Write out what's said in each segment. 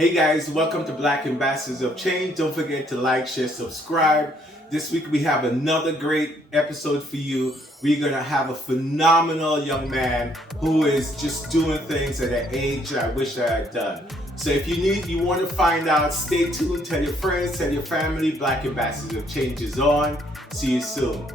Hey guys, welcome to Black Ambassadors of Change. Don't forget to like, share, subscribe. This week we have another great episode for you. We're going to have a phenomenal young man who is just doing things at an age I wish I had done. So if you want to find out, stay tuned, tell your friends, tell your family. Black Ambassadors of Change is on. See you soon.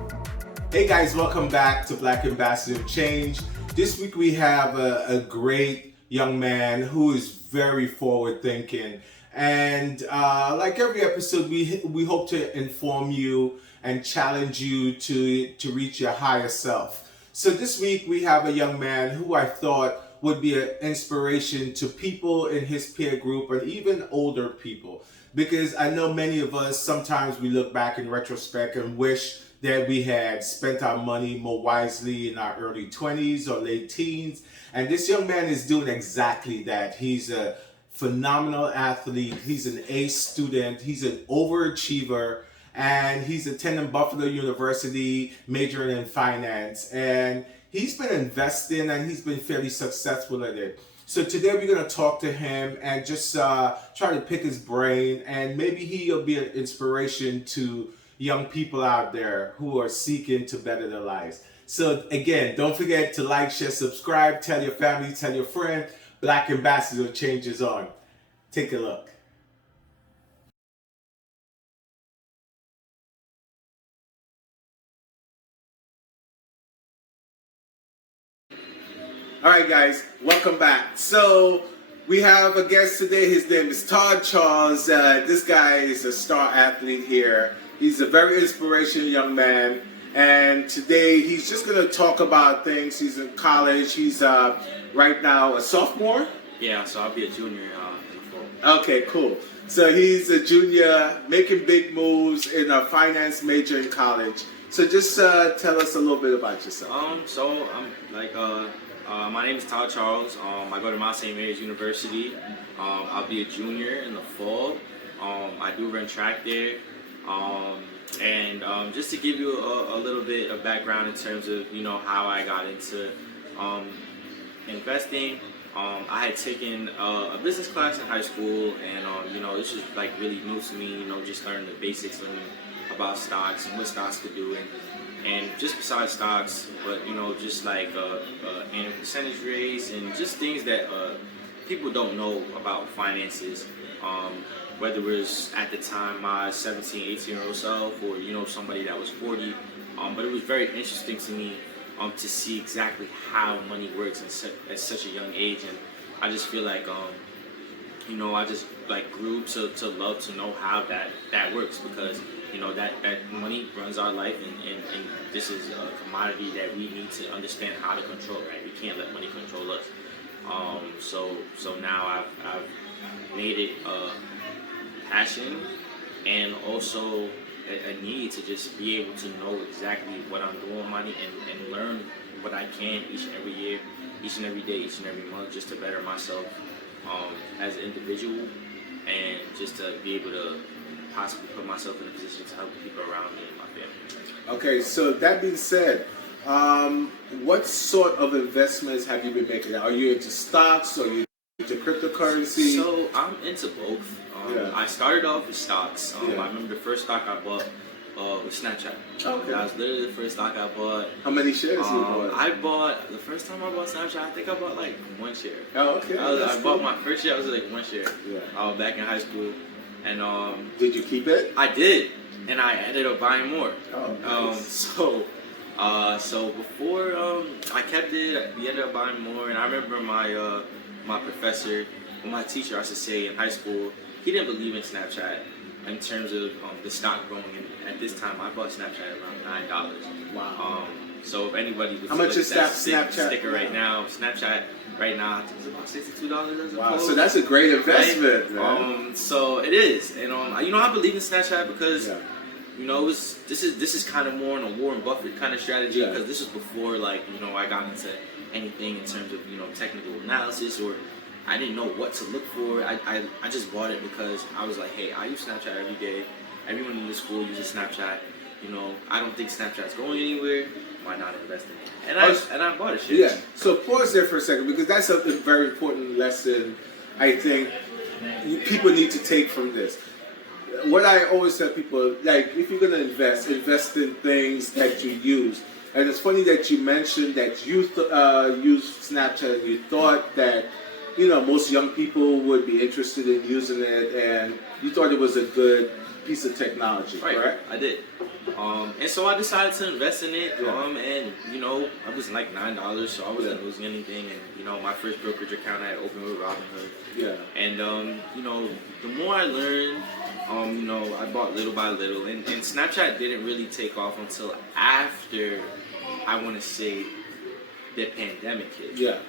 Hey guys, welcome back to Black Ambassadors of Change. This week we have a great young man who is very forward thinking, and like every episode we hope to inform you and challenge you to reach your higher self. So this week we have a young man who I thought would be an inspiration to people in his peer group and even older people, because I know many of us sometimes we look back in retrospect and wish that we had spent our money more wisely in our early 20s or late teens. And this young man is doing exactly that. He's a phenomenal athlete. He's an A student. He's an overachiever. And he's attending Buffalo University, majoring in finance. And he's been investing and he's been fairly successful at it. So today we're going to talk to him and just try to pick his brain. And maybe he'll be an inspiration to young people out there who are seeking to better their lives. So again, don't forget to like, share, subscribe, tell your family, tell your friend. Black Ambassador Change is on. Take a look. All right, guys, welcome back. So we have a guest today. His name is Todd Charles. This guy is a star athlete here. He's a very inspirational young man. And today he's just going to talk about things. He's in college. He's right now a sophomore. Yeah, so I'll be a junior in the fall. Okay, cool. So he's a junior making big moves in a finance major in college. So just tell us a little bit about yourself. So I'm like, my name is Todd Charles. I go to Mount St. Mary's University. I'll be a junior in the fall. I do run track there. And just to give you a little bit of background in terms of, how I got into investing. I had taken a business class in high school, and this was like really new to me. Just learning the basics, learning about stocks and what stocks could do, and just besides stocks, but just like annual percentage rates and just things that people don't know about finances. Whether it was at the time my 17, 18-year-old self, or somebody that was 40, but it was very interesting to me to see exactly how money works at such a young age. And I just feel like I just like grew to love to know how that works, because that money runs our life, and this is a commodity that we need to understand how to control, right? We can't let money control us. So now I've made it passion and also a need to just be able to know exactly what I'm doing with money, and learn what I can each and every year, each and every day, each and every month, just to better myself as an individual, and just to be able to possibly put myself in a position to help the people around me and my family. Okay, so that being said, what sort of investments have you been making? Are you into stocks, or are you into cryptocurrency? So I'm into both. I started off with stocks. I remember the first stock I bought was Snapchat. Okay. That was literally the first stock I bought. How many shares you bought? The first time I bought Snapchat, I think I bought like one share. Oh, okay. I bought my first share. I was like one share. Yeah. I was back in high school, and did you keep it? I did, and I ended up buying more. Oh, nice. So before I kept it, we ended up buying more, and I remember my professor, or my teacher, I should say, in high school, he didn't believe in Snapchat in terms of the stock growing. And at this time, I bought Snapchat around $9. Wow. So if anybody would how much is Snapchat sticker right now? Snapchat right now, I think it's about $62. Wow, so that's a great investment, right? Man. So it is, and I believe in Snapchat because this is kind of more on a Warren Buffett kind of strategy, because this was before I got into anything in terms of technical analysis, or I didn't know what to look for. I just bought it because I was like, hey, I use Snapchat every day. Everyone in the school uses Snapchat. I don't think Snapchat's going anywhere. Why not invest in it? And I bought it. Yeah. So pause there for a second, because that's a very important lesson, I think, people need to take from this? What I always tell people, like, if you're gonna invest in things that you use. And it's funny that you mentioned that you use Snapchat. And you thought that, most young people would be interested in using it, and you thought it was a good piece of technology, Right, correct? I did. And so I decided to invest in it. Yeah. And I was like $9, so I wasn't losing anything. And my first brokerage account I had opened with Robinhood. Yeah. And the more I learned, I bought little by little. And Snapchat didn't really take off until after, I want to say, the pandemic hit. Yeah.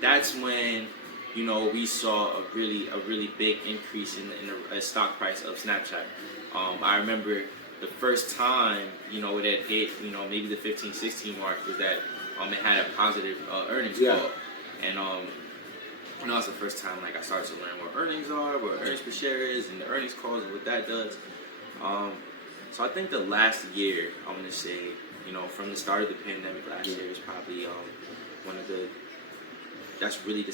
That's when we saw a really big increase in the stock price of Snapchat. I remember the first time it had hit maybe the 15-16 mark was that it had a positive earnings call, and that's the first time like I started to learn what earnings are, what earnings per share is, and the earnings calls and what that does. So I think the last year, I'm gonna say, from the start of the pandemic last year is probably one of the that's really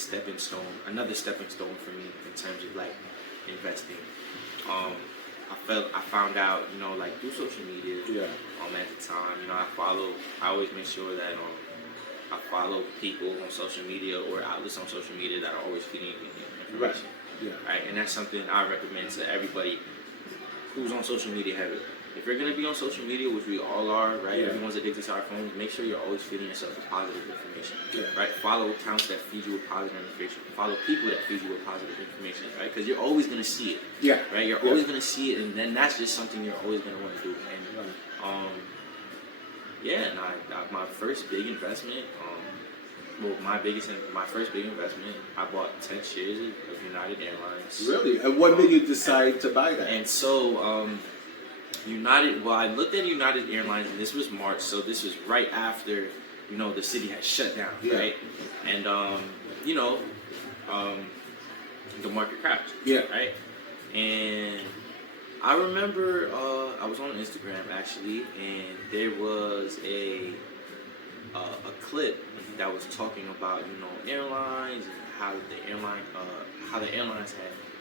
another stepping stone for me in terms of like investing. I found out, like through social media, at the time, I always make sure that I follow people on social media or outlets on social media that are always feeding me information. Right, and that's something I recommend to everybody who's on social media heavily. If you're gonna be on social media, which we all are, right? Everyone's addicted to our phones. Make sure you're always feeding yourself with positive information, right? Follow accounts that feed you with positive information. Follow people that feed you with positive information, right? Because you're always gonna see it, right? You're always gonna see it, and then that's just something you're always gonna want to do. And my first big investment, my first big investment, I bought 10 shares of United Airlines. Really? And what made you decide to buy that? And so, I looked at United Airlines, and this was March, so this was right after, the city had shut down, right? And, the market crashed, right? And I remember I was on Instagram, actually, and there was a clip that was talking about, airlines and how the airlines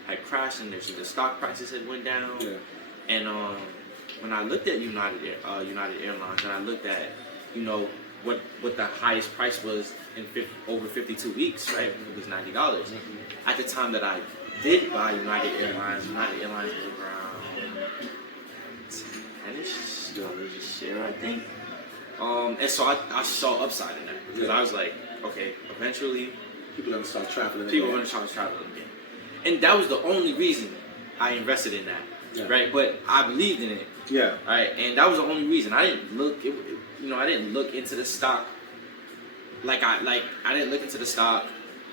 had crashed, and the stock prices had went down. And when I looked at United Airlines, and I looked at, what the highest price was in over 52 weeks, right? It was $90. At the time that I did buy United Airlines was around $10-ish a share, I think. And so I saw upside in that because I was like, okay, eventually people are gonna start traveling. People are gonna start traveling again, and that was the only reason I invested in that, right? But I believed in it, right? And that was the only reason. I didn't look, I didn't look into the stock I didn't look into the stock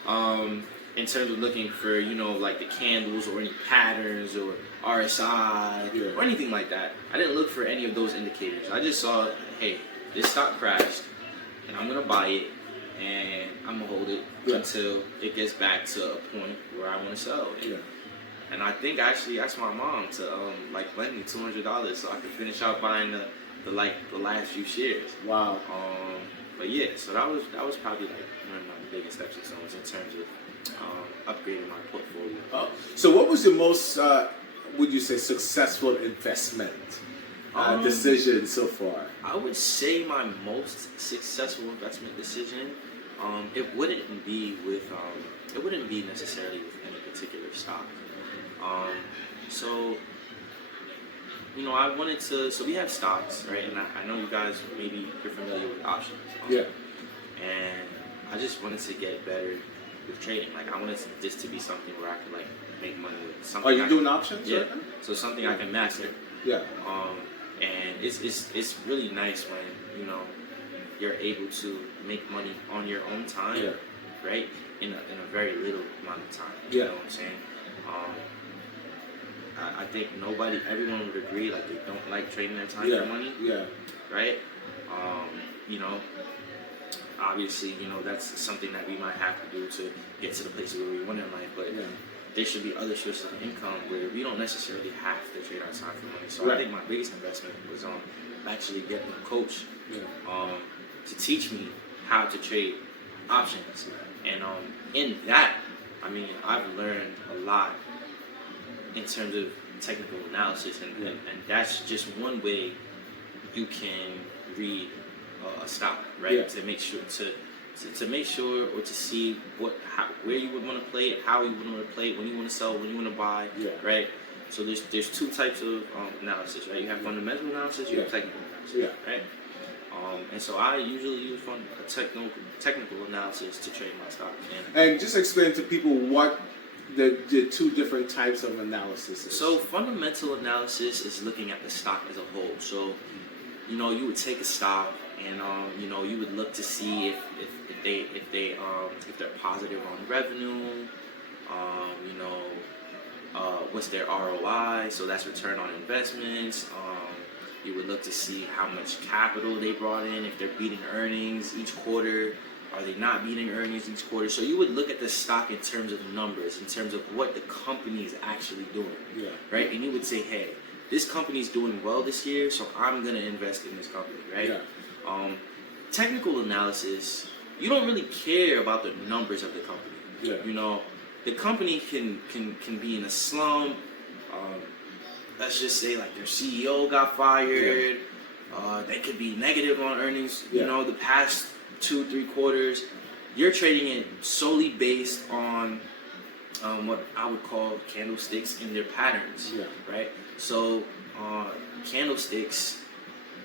in terms of looking for like the candles or any patterns or RSI or anything like that. I didn't look for any of those indicators. I just saw, hey, this stock crashed, and I'm gonna buy it, and I'm gonna hold it until it gets back to a point where I want to sell. And I think I actually asked my mom to lend me $200 so I could finish out buying the last few shares. Wow. But yeah, so that was probably like one of my biggest stepping stones in terms of upgrading my portfolio. Oh. So what was the most, would you say, successful investment decision so far? I would say my most successful investment decision, it wouldn't be necessarily with any particular stock. So we have stocks, right? And I know you guys, maybe you're familiar with options. And I just wanted to get better with trading. Like, I wanted this to be something where I could make money with. Something Are you doing options? Yeah. So something I can master. And it's really nice when you're able to make money on your own time, right? In a very little amount of time. You know what I'm saying? I think everyone would agree, like, they don't like trading their time for money. Right? Obviously, that's something that we might have to do to get to the place where we want in life, but there should be other sources of income where we don't necessarily have to trade our time for money. So I think my biggest investment was actually getting a coach to teach me how to trade options. And in that, I've learned a lot in terms of technical analysis, and that's just one way you can read a stock, right? Yeah. To make sure to make sure or to see where you would want to play it, how you would want to play it, when you want to sell, when you want to buy, right? So there's two types of analysis, right? You have fundamental analysis, you have technical analysis, right? And so I usually use technical analysis to trade my stocks. And just explain to people what the two different types of analysis is. So fundamental analysis is looking at the stock as a whole. So, you know, you would take a stock and you know, you would look to see if they're positive on revenue, you know, what's their ROI, so that's return on investments. You would look to see how much capital they brought in, if they're beating earnings each quarter, are they not beating earnings each quarter. So you would look at the stock in terms of numbers, in terms of what the company is actually doing, right? And you would say, hey, this company is doing well this year, so I'm going to invest in this company, right? Technical analysis, you don't really care about the numbers of the company. You know, the company can be in a slump. Let's just say like their CEO got fired. They could be negative on earnings. You know, the past 2-3 quarters. You're trading it solely based on what I would call candlesticks in their patterns, right? So candlesticks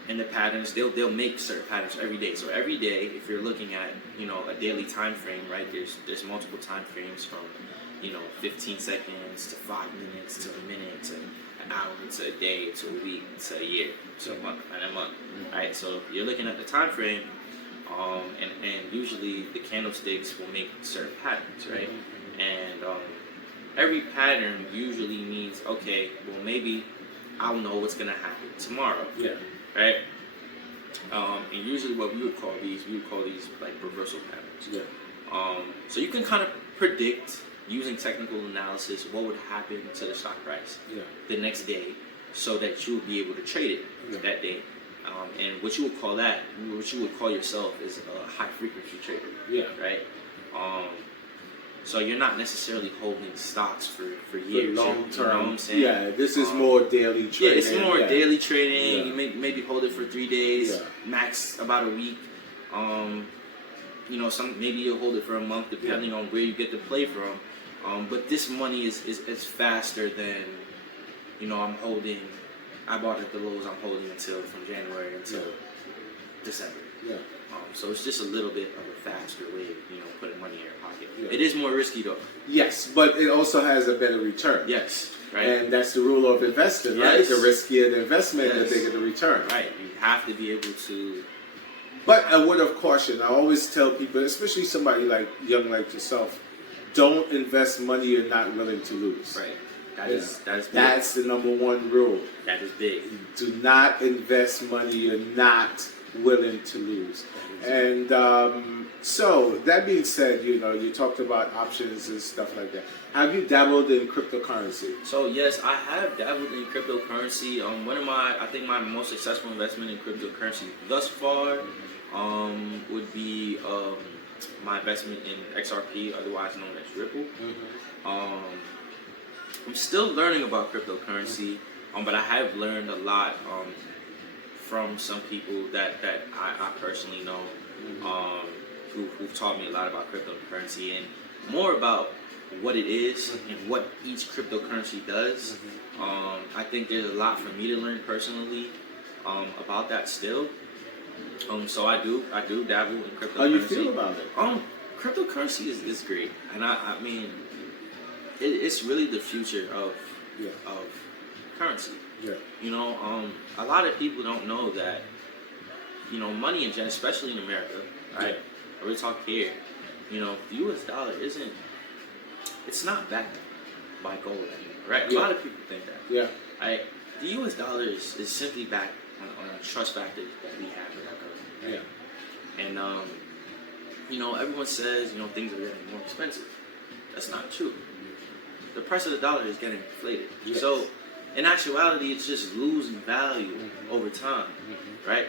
and the patterns, they'll make certain patterns every day. So every day, if you're looking at, you know, a daily time frame, right? There's multiple time frames from, you know, 15 seconds to 5 minutes to a minute to an hour to a day to a week to a year to a month and a month, right? So you're looking at the time frame, and usually the candlesticks will make certain patterns, right? And every pattern usually means, okay, well, maybe I'll know what's gonna happen tomorrow, right? And usually what we would call these like reversal patterns. So you can kind of predict using technical analysis what would happen to the stock price the next day, so that you would be able to trade it that day. And what you would call yourself is a high frequency trader, right? So you're not necessarily holding stocks for years, long term. You know what I'm saying? This is more daily trading. It's more daily trading. You maybe hold it for 3 days, max about a week. You know, maybe you'll hold it for a month, depending on where you get the play from. But this money is faster than, you know, I bought at the lows, I'm holding from January until December. So it's just a little bit of a faster way of, you know, putting money in your pocket. It is more risky though. Yes, but it also has a better return. Yes, right. And that's the rule of investing, right? The riskier the investment, the bigger the return. Right. You have to be able to. But a word of caution, I always tell people, especially somebody like young like yourself, don't invest money you're not willing to lose. Right. That's the number one rule. That is big. Do not invest money you're not willing to lose. And so that being said, you know, you talked about options and stuff like that. Have you dabbled in cryptocurrency? So yes, I have dabbled in cryptocurrency. I think my most successful investment in cryptocurrency thus far would be my investment in XRP, otherwise known as Ripple. I'm still learning about cryptocurrency, but I have learned a lot from some people that I personally know, who've taught me a lot about cryptocurrency and more about what it is and what each cryptocurrency does. I think there's a lot for me to learn personally about that still. So I do dabble in cryptocurrency. How you feel about it? Cryptocurrency is great, and I mean, it's really the future of currency. You know, a lot of people don't know that, you know, money in general, especially in America, right? We're talking here, you know, the U.S. dollar it's not backed by gold anymore, right? A lot of people think that. Right? The U.S. dollar is simply backed on a trust factor that we have in our government. And you know, everyone says, you know, things are getting more expensive. That's not true. The price of the dollar is getting inflated. So in actuality, it's just losing value over time, right?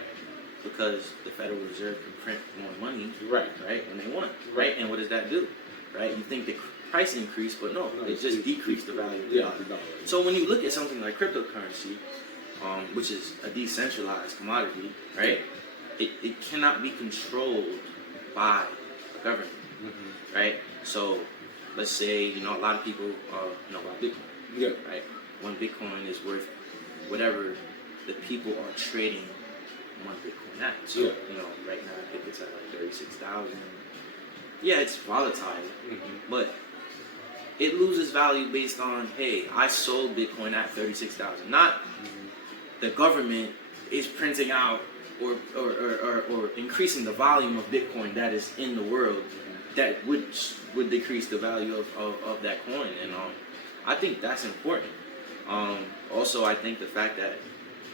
Because the Federal Reserve can print more money, right, when they want, right? And what does that do, right? You think the price increase, but no, it just decreased the value of the Yeah, dollar. the dollar. So when you look at something like cryptocurrency, which is a decentralized commodity, right? It cannot be controlled by a government, right? So let's say, you know, a lot of people know about Bitcoin, Yeah. right? One Bitcoin is worth whatever the people are trading one Bitcoin at. So, Yeah. you know, right now I think it's at like 36,000. Yeah, it's volatile, but it loses value based on, hey, I sold Bitcoin at 36,000. Not the government is printing out or increasing the volume of Bitcoin that is in the world that would decrease the value of that coin. And I think that's important. Also, I think the fact that,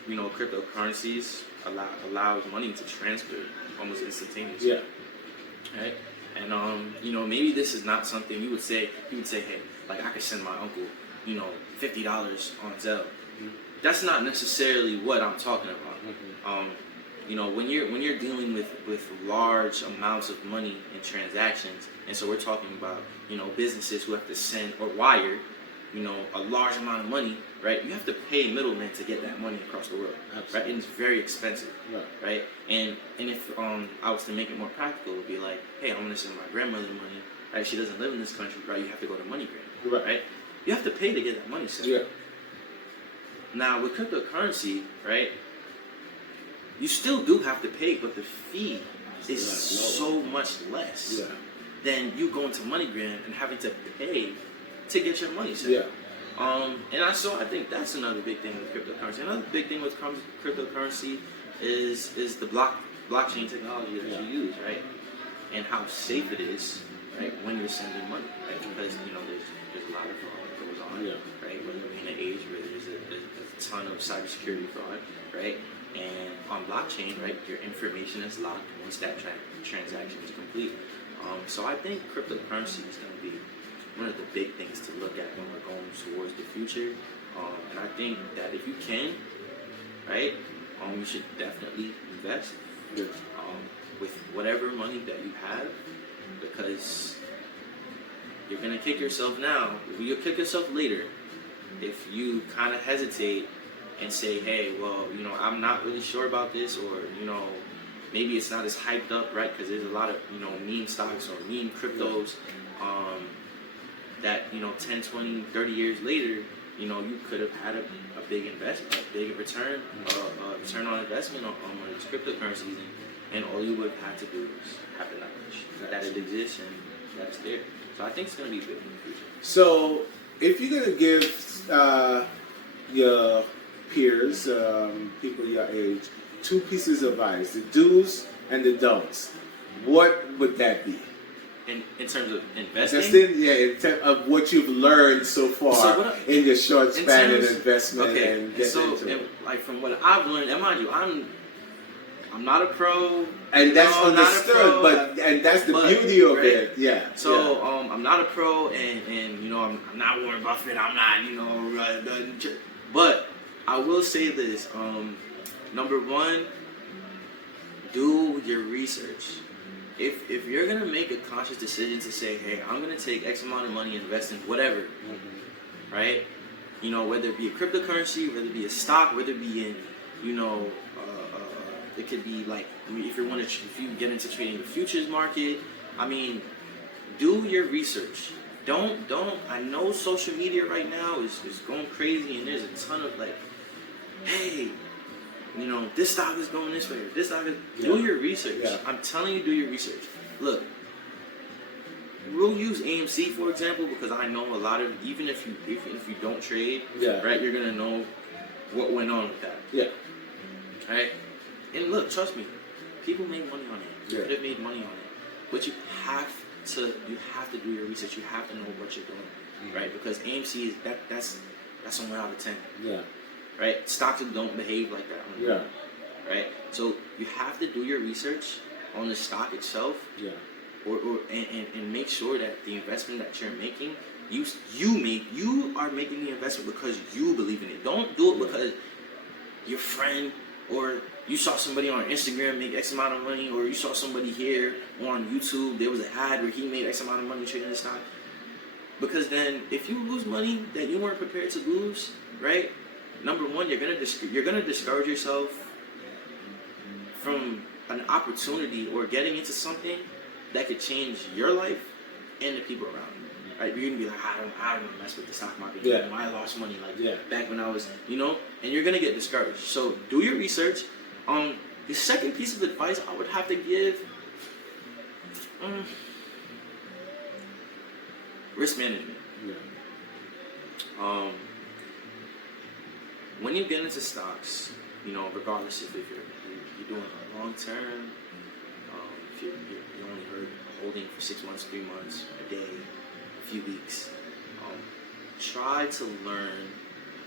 you know, cryptocurrencies allows money to transfer almost instantaneously. Yeah. Right? And you know, maybe this is not something you would say, hey, like I could send my uncle, you know, $50 on Zelle. That's not necessarily what I'm talking about. You know, when you're dealing with large amounts of money in transactions, and so we're talking about, you know, businesses who have to send or wire, you know, a large amount of money, right? You have to pay middlemen to get that money across the world, right? And it's very expensive, right? And if I was to make it more practical, it would be like, hey, I'm gonna send my grandmother money, right? She doesn't live in this country, right? You have to go to MoneyGram, right? You have to pay to get that money sent. Yeah. Now with cryptocurrency, right? You still do have to pay, but the fee is so much less than you going to MoneyGram and having to pay to get your money sent. Yeah. And I think that's another big thing with cryptocurrency. Another big thing with cryptocurrency is the blockchain technology that you use, right? And how safe it is, right, when you're sending money, right? Because, you know, there's a lot of fraud that goes on, right? We're living in an age where there's a ton of cybersecurity fraud, right? And on blockchain, right, your information is locked once that transaction is complete. So I think cryptocurrency is going to be one of the big things to look at when we're going towards the future. And I think that if you can, right, you should definitely invest with whatever money that you have, because you're going to kick yourself now. You'll kick yourself later if you kind of hesitate and say, hey, well, you know, I'm not really sure about this, or, you know, maybe it's not as hyped up, right? Because there's a lot of, you know, meme stocks or meme cryptos that, you know, 10, 20, 30 years later, you know, you could have had a big investment, a big return on investment on one of these cryptocurrencies, and all you would have had to do is have the knowledge that it exists and that it's there. So I think it's going to be big in the future. So if you're going to give your peers, people your age, two pieces of advice, the do's and the don'ts, what would that be? In terms of investing? In terms of what you've learned so far in your short span of investment and getting into it. Like from what I've learned, and mind you, I'm not a pro. And that's understood, but that's the beauty of it. Yeah. So I'm not a pro, and you know, I'm not Warren Buffett. I'm not, you know, but I will say this. Number one, do your research. If you're gonna make a conscious decision to say, hey, I'm gonna take X amount of money and invest in whatever, right? You know, whether it be a cryptocurrency, whether it be a stock, whether it be in, you know, it could be like, I mean, if you get into trading the futures market, I mean, do your research. Don't. I know social media right now is going crazy, and there's a ton of like, hey, you know, this stock is going this way. This stock is. Do your research. Yeah. I'm telling you, do your research. Look, we'll use AMC for example, because I know a lot of, even if you don't trade, right, you're gonna know what went on with that. Yeah. Right. And look, trust me, people make money on it. You could have made money on it, but you have to do your research. You have to know what you're doing, right? Because AMC is that's a 1 out of 10. Yeah. Right? Stocks don't behave like that. Right? So you have to do your research on the stock itself. Yeah. And make sure that the investment that you're making, you are making the investment because you believe in it. Don't do it because your friend or you saw somebody on Instagram make X amount of money, or you saw somebody here on YouTube, there was an ad where he made X amount of money trading the stock. Because then, if you lose money that you weren't prepared to lose, right? Number one, you're gonna discourage yourself from an opportunity or getting into something that could change your life and the people around you. Right? You're gonna be like, I don't mess with the stock market. Yeah. I lost money like Yeah. back when I was, and you're gonna get discouraged. So do your research. The second piece of advice I would have to give, risk management. Yeah. When you get into stocks, regardless if you're doing a long term, if you're only holding for 6 months, 3 months, a day, a few weeks, try to learn,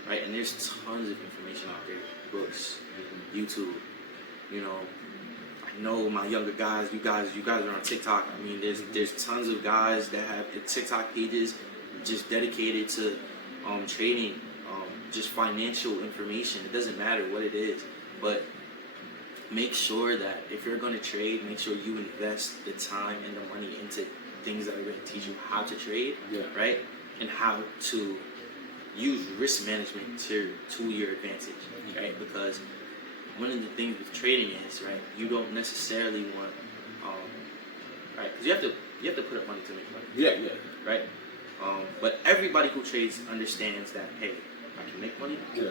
right? And there's tons of information out there, books, YouTube. I know my younger guys. You guys are on TikTok. I mean, there's tons of guys that have TikTok pages just dedicated to trading, just financial information. It doesn't matter what it is, but make sure that if you're going to trade, make sure you invest the time and the money into things that are going to teach you how to trade, right? And how to use risk management to your advantage, right? Because one of the things with trading is, right, you don't necessarily want, right, because you have to put up money to make money. Yeah. Right? But everybody who trades understands that, hey, I can make money, Yeah.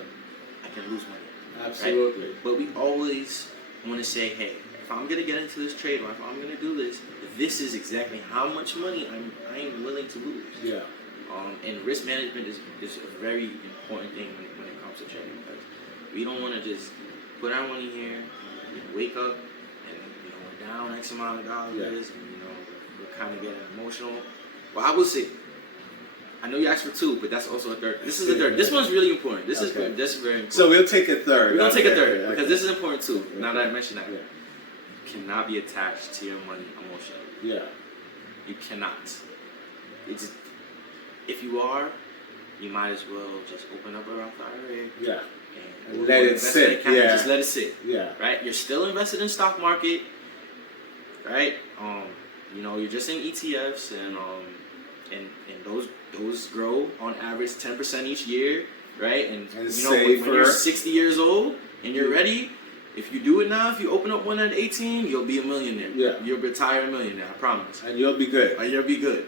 I can lose money. Absolutely. Right? But we always want to say, hey, if I'm going to get into this trade or if I'm going to do this, this is exactly how much money I'm willing to lose. Yeah. And risk management is a very important thing when it comes to trading, because we don't want to just put our money here, wake up, and we're down X amount of dollars, and we're kind of getting emotional. Well, I will say, I know you asked for two, but that's also a third. This is a third. This one's really important. This is very important. So we'll take a third. We're gonna take a third because this is important too. Now that I mentioned that, Yeah. you cannot be attached to your money emotionally. Yeah. You cannot. If you are, you might as well just open up a Roth IRA. Yeah. And let it sit. Yeah. Just let it sit. Yeah. Right. You're still invested in stock market. Right. You're just in ETFs and those grow on average 10% each year. Right. And when you're 60 years old and you're ready, if you do it now, if you open up one at 18, you'll be a millionaire. Yeah. You'll retire a millionaire. I promise. And you'll be good. You'll be good.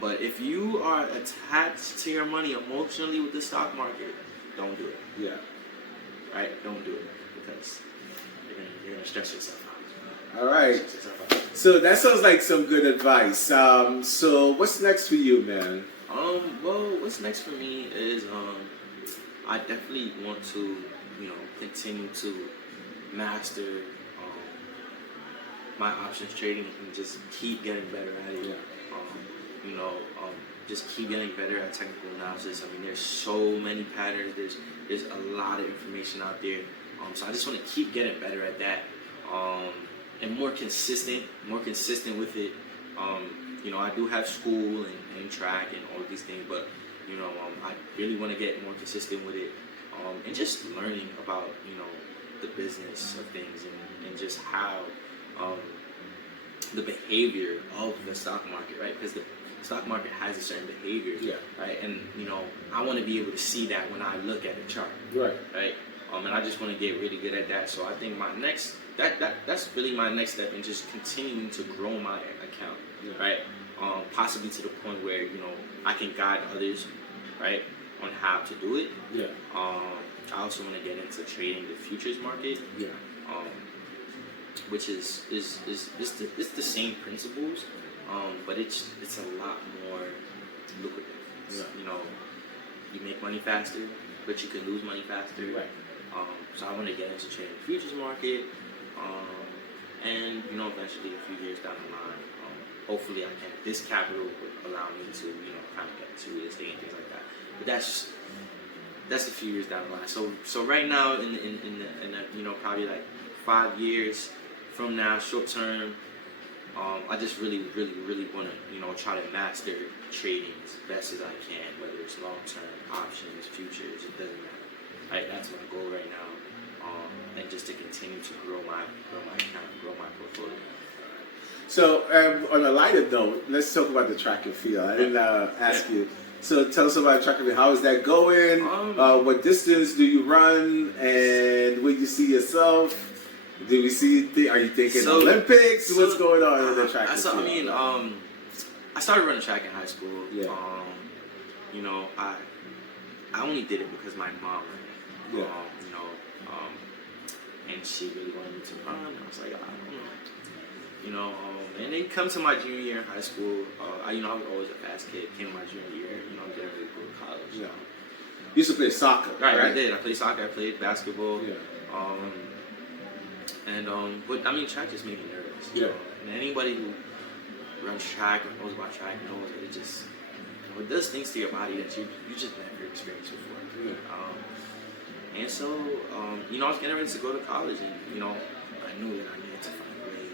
But if you are attached to your money emotionally with the stock market, don't do it. Yeah. Right? Don't do it because you're gonna stress yourself out. All right. So that sounds like some good advice. So what's next for you, man? Well, what's next for me is I definitely want to continue to master my options trading and just keep getting better at it. Yeah. Just keep getting better at technical analysis. I mean, there's so many patterns. There's a lot of information out there. So I just want to keep getting better at that, and more consistent with it. I do have school and track and all of these things, but I really want to get more consistent with it, and just learning about the business of things and just how the behavior of the stock market, right? Because the stock market has a certain behavior, right? And I want to be able to see that when I look at the chart, right? And I just want to get really good at that. So I think my next that's really my next step in just continuing to grow my account, right? Possibly to the point where I can guide others, right, on how to do it. I also want to get into trading the futures market, which is the same principles, but it's a lot more lucrative. You make money faster, but you can lose money faster. So I want to get into trading the futures market, and eventually a few years down the line, hopefully this capital would allow me to kind of get into real estate and things like that. But that's a few years down the line. So right now in the probably like 5 years from now, short term, I just really want to try to master trading as best as I can, whether it's long term, options, futures, it doesn't matter. Right, that's my goal right now, and just to continue to grow my account, grow my portfolio. So, on a lighter note, let's talk about the track and field. I didn't ask you. So, tell us about track and field. How is that going? What distance do you run? And where do you see yourself? Do we see? Are you thinking Olympics? What's going on in the track and field? I mean, I started running track in high school. Yeah. You know, I only did it because my mom ran it. Yeah. You know, and she really wanted me to run. I was like, I don't know. You know, and then come to my junior year in high school, I was always a fast kid. Came to my junior year, you know, I didn't really go to college. Yeah. You used to play soccer, right? I did. I played soccer. I played basketball. Yeah. But I mean, track just made me nervous. Yeah. And anybody who runs track or knows about track knows that it just, it does things to your body that you just never experienced before. Yeah. And so, you know, I was getting ready to go to college, and you know, I knew that I needed to find a way,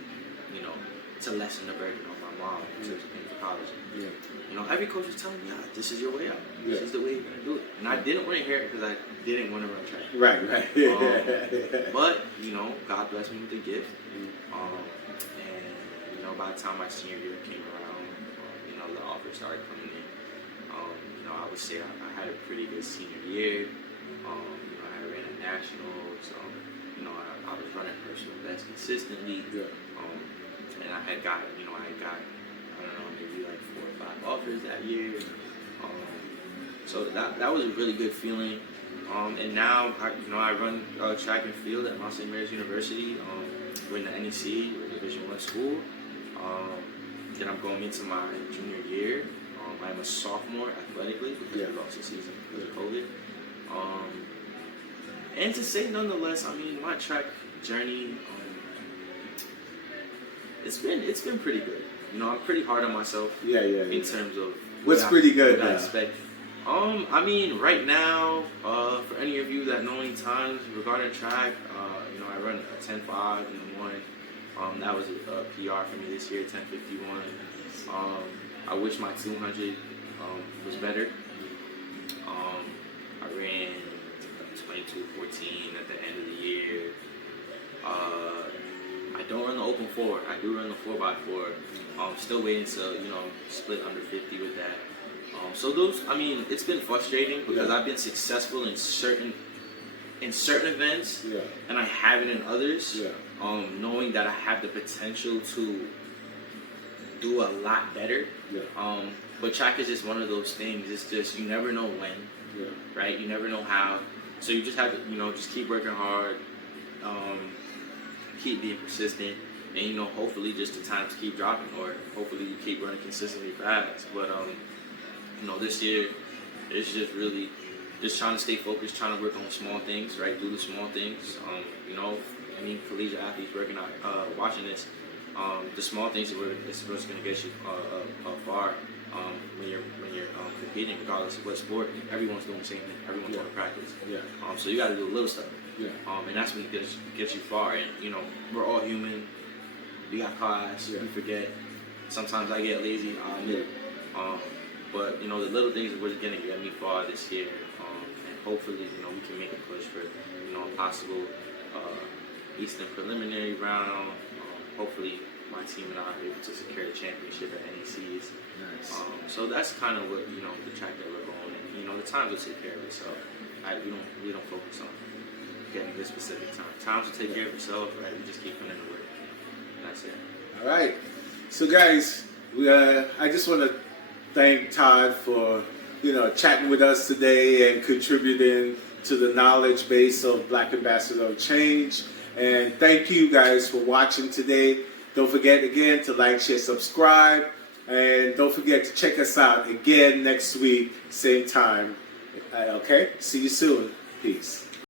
you know, to lessen the burden on my mom in terms of paying for college. Yeah. You know, every coach was telling me, this is your way out. Yeah. This is the way you're gonna do it. And I didn't want to hear it because I didn't want to run track. Right. But you know, God blessed me with a gift. And you know, by the time my senior year came around, you know, the offers started coming in. You know, I would say I had a pretty good senior year. You know, I ran at nationals. You know, I was running personal best consistently. Yeah. And I got, I don't know, maybe like 4 or 5 offers that year. So that was a really good feeling. And now, I run track and field at Mount St. Mary's University. We're in the NEC, we're a Division I school. Then I'm going into my junior year. I'm a sophomore athletically because we lost the season because of COVID. And to say nonetheless, I mean, my track journey, it's been pretty good. You know, I'm pretty hard on myself. In terms of what's pretty good what I now? expect. I mean, right now, for any of you that know any times regarding track, you know, I run a 10.5 in the morning. That was a PR for me this year, 10.51. I wish my 200 was better. I ran 22.14 at the end of the year. I don't run the open 4. I do run the 4x4. Still waiting to, you know, split under 50 with that. So those, I mean, it's been frustrating because I've been successful in certain events, and I haven't in others. Knowing that I have the potential to do a lot better. But track is just one of those things. It's just, you never know when, right? You never know how. So you just have to, you know, just keep working hard, keep being persistent, and, you know, hopefully just the times keep dropping, or hopefully you keep running consistently fast. But, you know, this year, it's just really just trying to stay focused, trying to work on small things, right? Do the small things. You know, any collegiate athletes working out, watching this, the small things is what's going to get you far when you're competing, regardless of what sport. Everyone's doing the same thing. Everyone's going to practice. So you got to do the little stuff. And that's when it gets you far. And, you know, we're all human. We got class. We forget. Sometimes I get lazy. I'll admit it. But, you know, the little things are what's going to get me far this year. And hopefully, you know, we can make a push for, you know, a possible Eastern preliminary round. Hopefully, my team and I are able to secure the championship at NECs. Nice. So that's kind of what, you know, the track that we're going. And, you know, the times will take care of itself. We don't focus on getting this specific time. Times will take care of itself, right? We just keep putting in the work. That's it. All right. So, guys, I just want to thank Todd for, you know, chatting with us today and contributing to the knowledge base of Black Ambassador of Change. And thank you guys for watching today. Don't forget again to like, share, subscribe. And don't forget to check us out again next week, same time. Okay? See you soon. Peace.